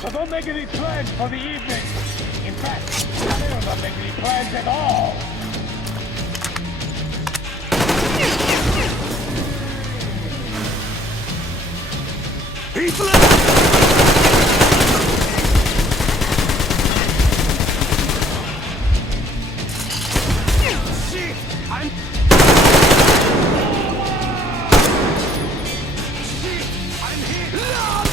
So don't make any plans for the evening. In fact, I will not make any plans at all. Shit! I'm... Shit! I'm here!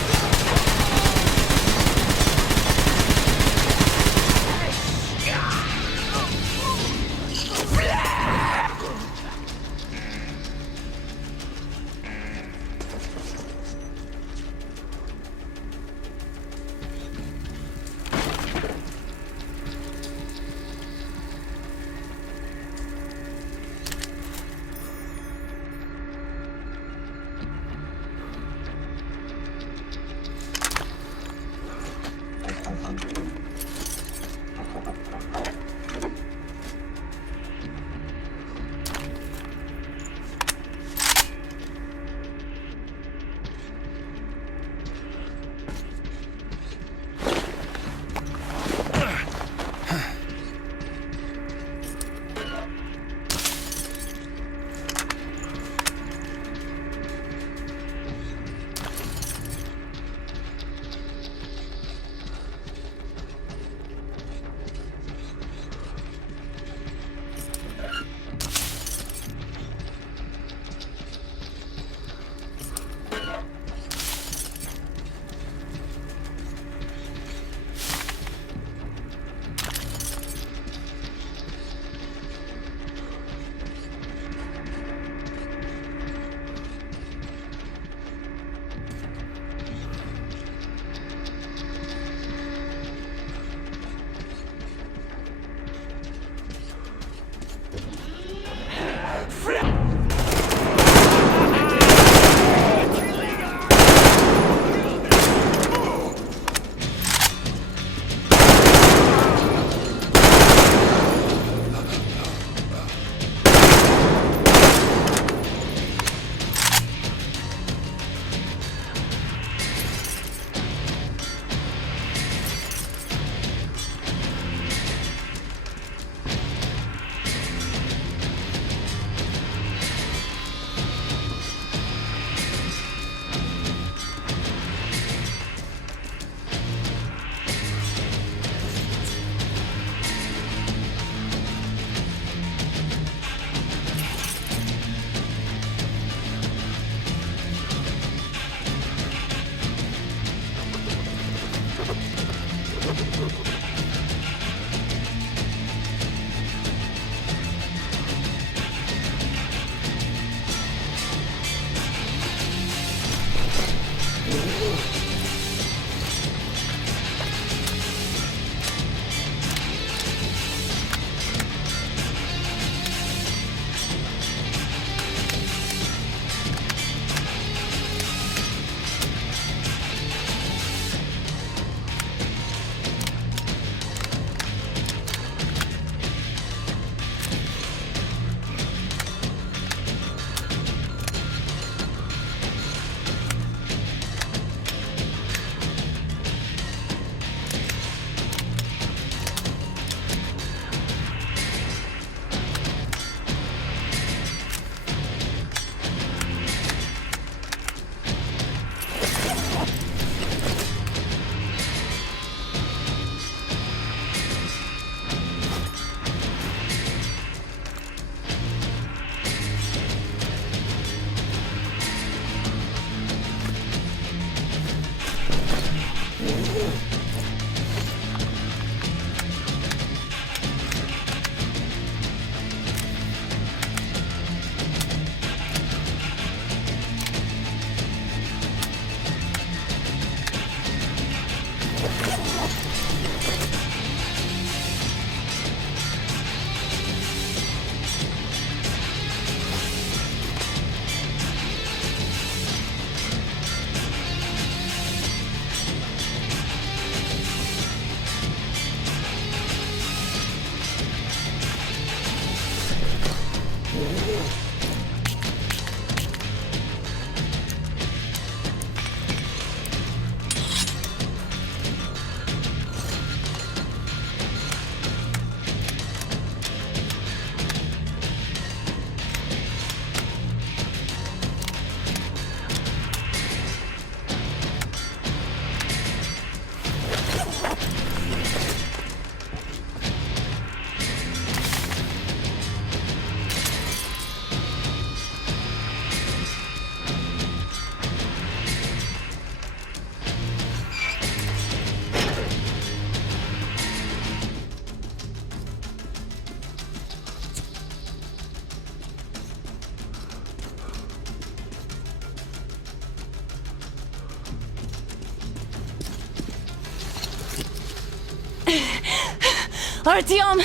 Artyom!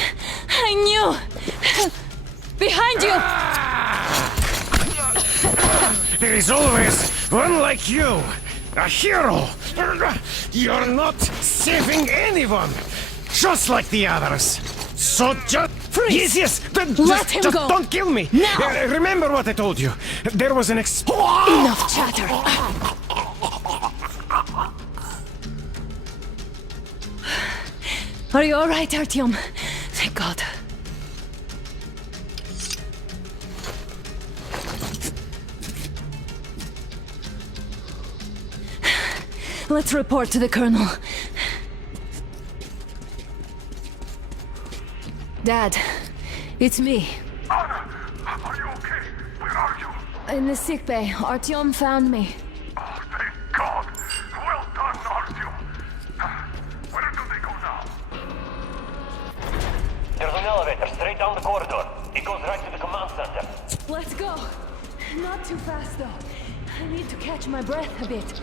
I knew! Behind you! There is always one like you, a hero. You're not saving anyone, just like the others. So just Freeze! Yes. Let him just go. Don't kill me. Now. Remember what I told you. There was an Enough chatter. Are you alright, Artyom? Thank God. Let's report to the Colonel. Dad, it's me. Anna, are you okay? Where are you? In the sick bay, Artyom found me. Oh, thank God. Well done, Artyom. Where do they go now? There's an elevator straight down the corridor. It goes right to the command center. Let's go. Not too fast, though. I need to catch my breath a bit.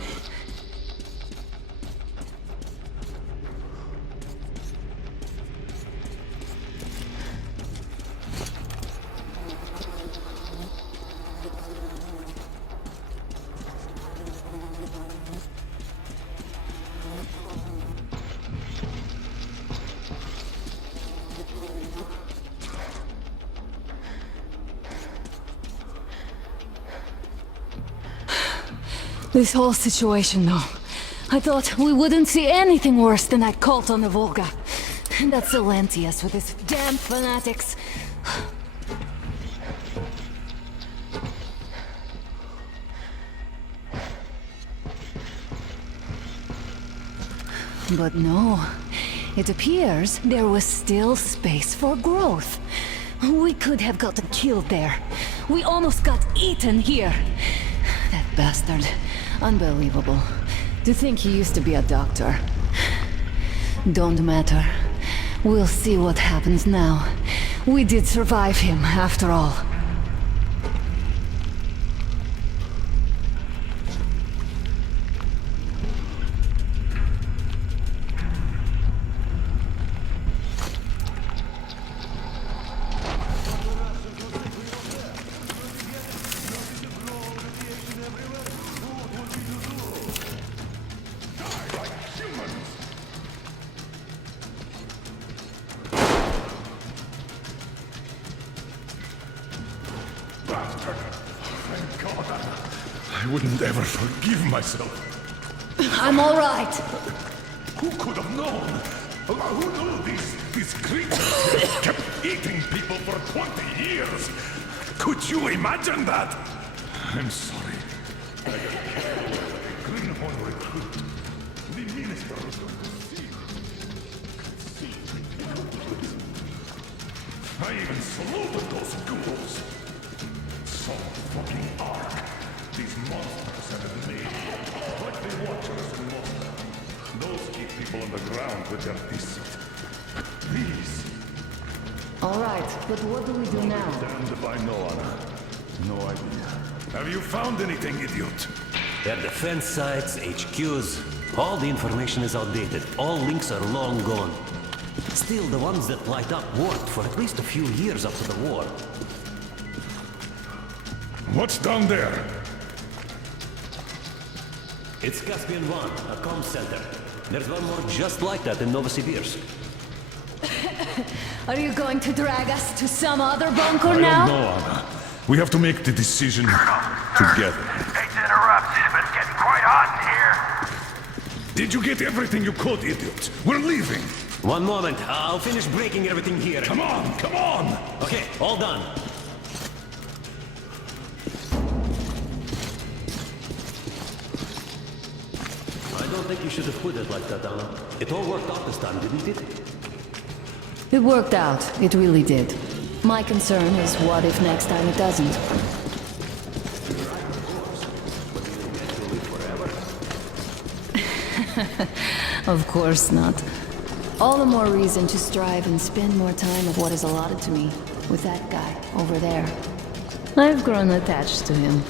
This whole situation, though. I thought we wouldn't see anything worse than that cult on the Volga. And that Silentius with his damn fanatics. But no. It appears there was still space for growth. We could have gotten killed there. We almost got eaten here. That bastard. Unbelievable. To think he used to be a doctor. Don't matter. We'll see what happens now. We did survive him, after all. Thank God, Anna. I wouldn't ever forgive myself. I'm all right. Who could have known? Who knew these creatures kept eating people for 20 years? Could you imagine that? I'm sorry. I got killed. A Greenhorn recruit. The minister was going to see. I even saluted those ghouls. So fucking arg. These monsters have it made. Like the Watchers in Moscow. Those keep people on the ground with their deceit. These. All right, but what do we do now? Damned if I know, Anna. No idea. Have you found anything, idiot? Their defense sites, HQs, all the information is outdated. All links are long gone. Still, the ones that light up worked for at least a few years after the war. What's down there? It's Caspian 1, a comm center. There's one more just like that in Novosibirsk. Are you going to drag us to some other bunker I now? don't know, Anna. We have to make the decision together. Hate to interrupt, but it's getting quite hot in here. Did you get everything you could, idiot? We're leaving. One moment, I'll finish breaking everything here. Come on, come on! Okay, all done. I don't think you should have put it like that, Anna. It all worked out this time, didn't it? It worked out. It really did. My concern is what if next time it doesn't? Of course not. All the more reason to strive and spend more time of what is allotted to me with that guy over there. I've grown attached to him.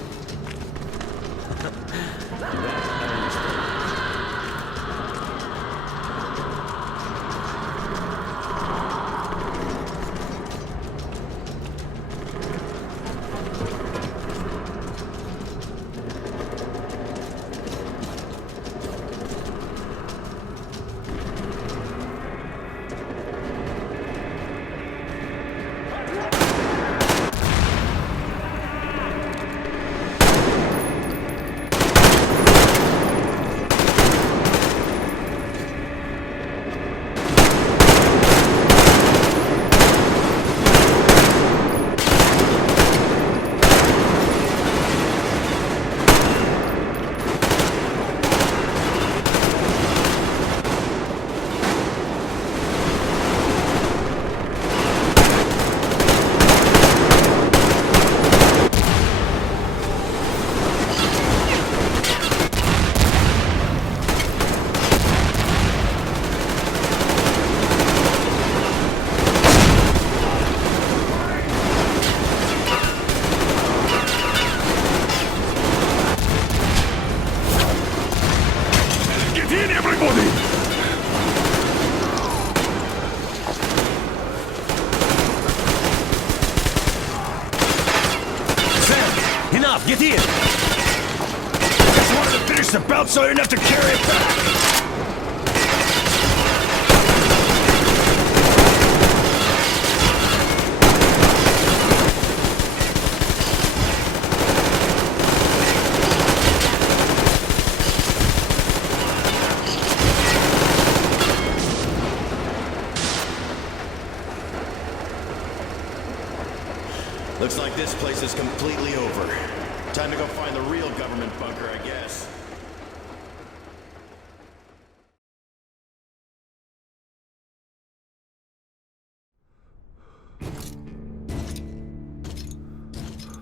Enough, get in! Just wanted to finish the belt so I didn't have to carry it back! Looks like this place is completely over. Time to go find the real government bunker, I guess.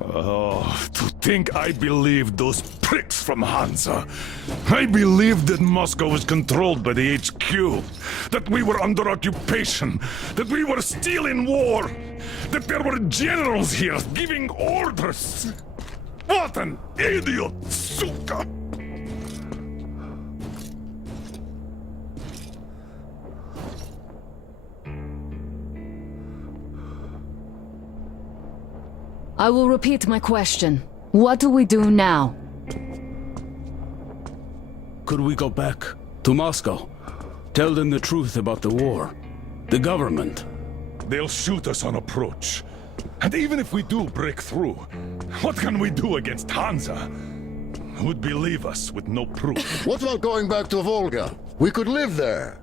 Oh, to think I believed those pricks from Hansa. I believed that Moscow was controlled by the HQ, that we were under occupation, that we were still in war, that there were generals here giving orders. What an idiot, suka! I will repeat my question. What do we do now? Could we go back to Moscow? Tell them the truth about the war. The government. They'll shoot us on approach. And even if we do break through, what can we do against Hansa? Who'd believe us with no proof? What about going back to Volga? We could live there.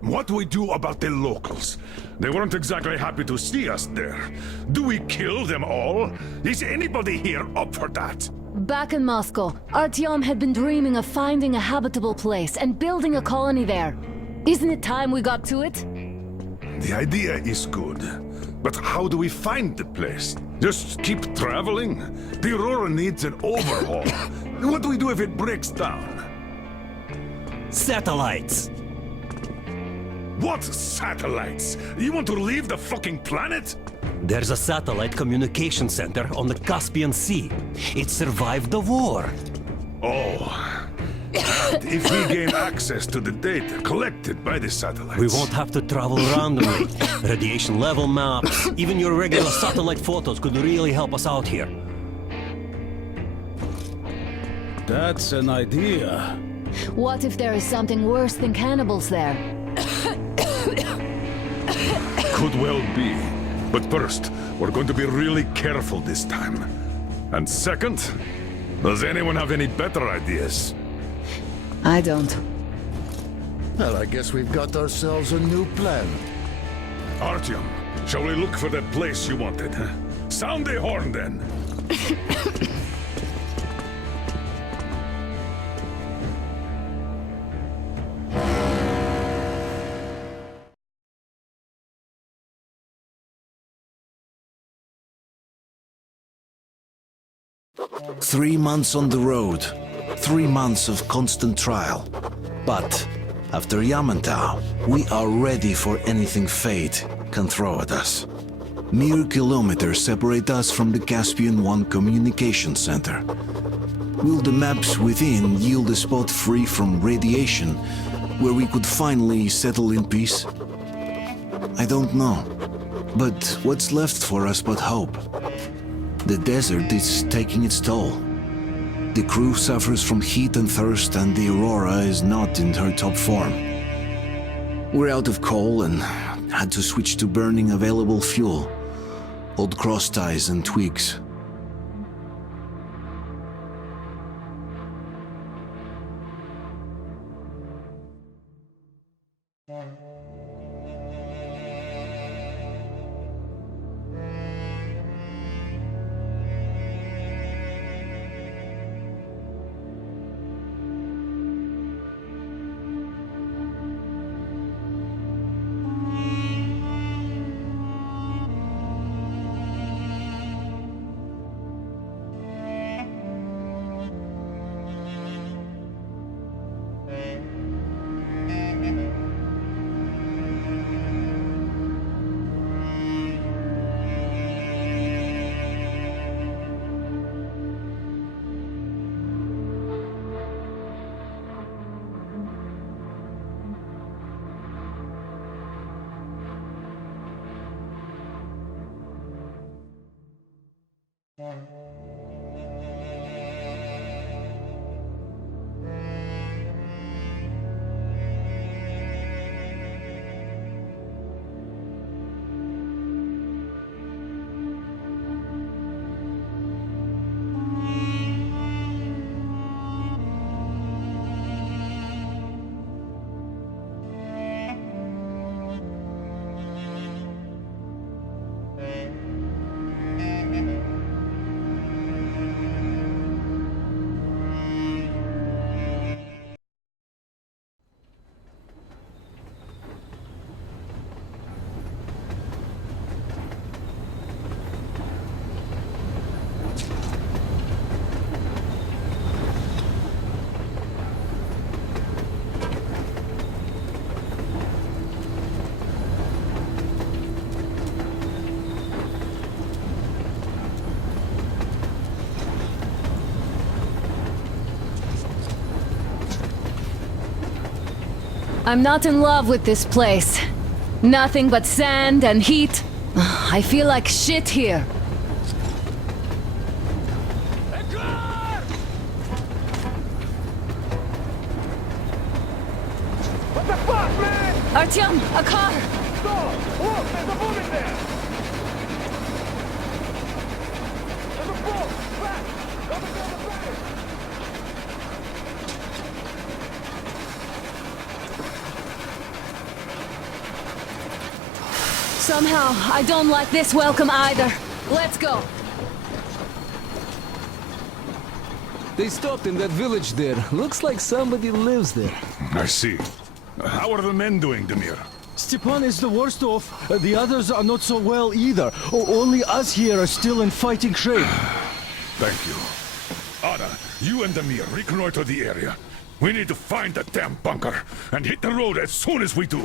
What do we do about the locals? They weren't exactly happy to see us there. Do we kill them all? Is anybody here up for that? Back in Moscow, Artyom had been dreaming of finding a habitable place and building a colony there. Isn't it time we got to it? The idea is good. But how do we find the place? Just keep traveling? The Aurora needs an overhaul. What do we do if it breaks down? Satellites! What satellites? You want to leave the fucking planet? There's a satellite communication center on the Caspian Sea. It survived the war. Oh. And if we gain access to the data collected by the satellites... We won't have to travel randomly. Radiation level maps, even your regular satellite photos could really help us out here. That's an idea. What if there is something worse than cannibals there? Could well be. But first, we're going to be really careful this time. And second, does anyone have any better ideas? I don't. Well, I guess we've got ourselves a new plan. Artyom, shall we look for that place you wanted? Huh? Sound the horn, then. 3 months on the road, 3 months of constant trial. But after Yamantau, we are ready for anything fate can throw at us. Mere kilometers separate us from the Caspian One communication center. Will the maps within yield a spot free from radiation, where we could finally settle in peace? I don't know. But what's left for us but hope? The desert is taking its toll. The crew suffers from heat and thirst, and the Aurora is not in her top form. We're out of coal and had to switch to burning available fuel. Old cross ties and twigs. I'm not in love with this place. Nothing but sand and heat. I feel like shit here. What the fuck, man? Artyom, a car! Stop! Look, there's a woman there! There's a boat! Back! Coming down the bank! Somehow, I don't like this welcome either. Let's go. They stopped in that village there. Looks like somebody lives there. I see. How are the men doing, Demir? Stepan is the worst off. The others are not so well either. Only us here are still in fighting shape. Thank you. Ada, you and Demir reconnoiter the area. We need to find the damn bunker and hit the road as soon as we do.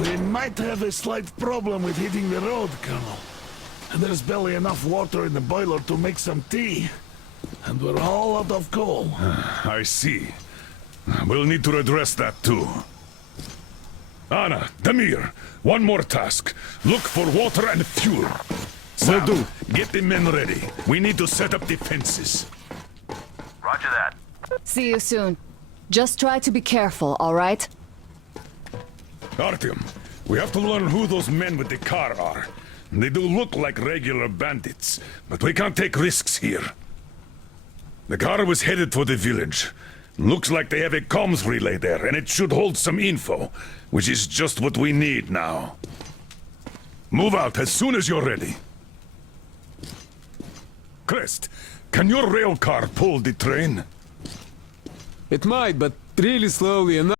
We might have a slight problem with hitting the road, Colonel. There's barely enough water in the boiler to make some tea. And we're all out of coal. I see. We'll need to address that too. Anna, Demir, one more task. Look for water and fuel. Sam, Will do. Get the men ready. We need to set up defenses. Roger that. See you soon. Just try to be careful, all right? Artyom, we have to learn who those men with the car are. They do look like regular bandits, but we can't take risks here. The car was headed for the village. Looks like they have a comms relay there, and it should hold some info, which is just what we need now. Move out as soon as you're ready. Crest, can your rail car pull the train? It might, but really slowly enough.